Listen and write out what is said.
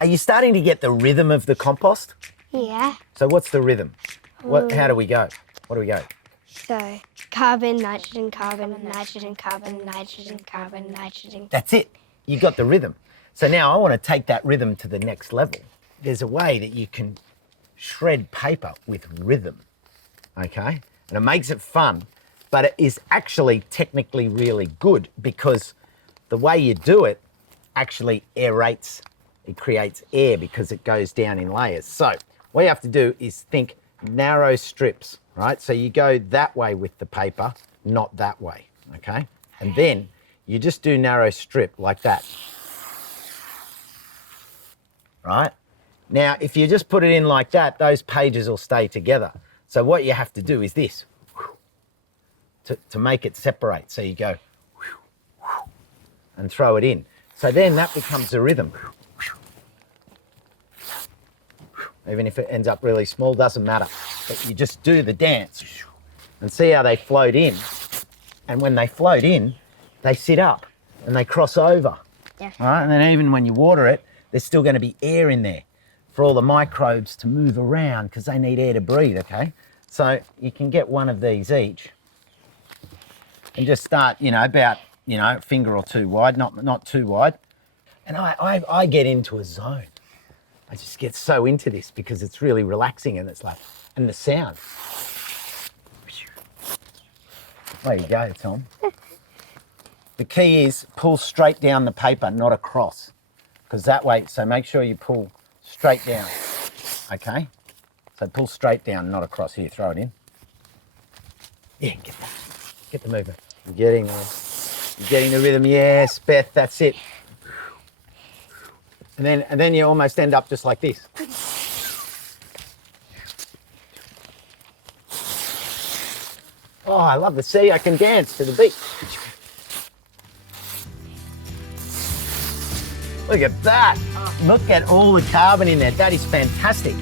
Are you starting to get the rhythm of the compost? Yeah. So what's the rhythm? How do we go? What do we go? So carbon, nitrogen, carbon, nitrogen, carbon, nitrogen, carbon, nitrogen. That's it. You got the rhythm. So now I want to take that rhythm to the next level. There's a way that you can shred paper with rhythm, okay? And it makes it fun, but it is actually technically really good because the way you do it actually aerates, it creates air because it goes down in layers. So what you have to do is think narrow strips, right? So you go that way with the paper, not that way, okay? And then you just do narrow strip like that, right? Now, if you just put it in like that, those pages will stay together. So what you have to do is this, to make it separate. So you go and throw it in. So then that becomes the rhythm. Even if it ends up really small, doesn't matter. But you just do the dance and see how they float in. And when they float in, they sit up and they cross over. Yeah. All right? And then even when you water it, there's still going to be air in there for all the microbes to move around because they need air to breathe, okay? So you can get one of these each and just start, about, a finger or two wide, not too wide. And I get into a zone. I just get so into this because it's really relaxing and it's like, and the sound. There you go, Tom. The key is pull straight down the paper, not across, because that way, so make sure you pull straight down, okay? So pull straight down, not across. Here, throw it in. Yeah, get the movement. You're getting the rhythm. Yes, Beth, that's it. And then you almost end up just like this. Oh, I love the sea. I can dance to the beat. Look at that. Look at all the carbon in there. That is fantastic.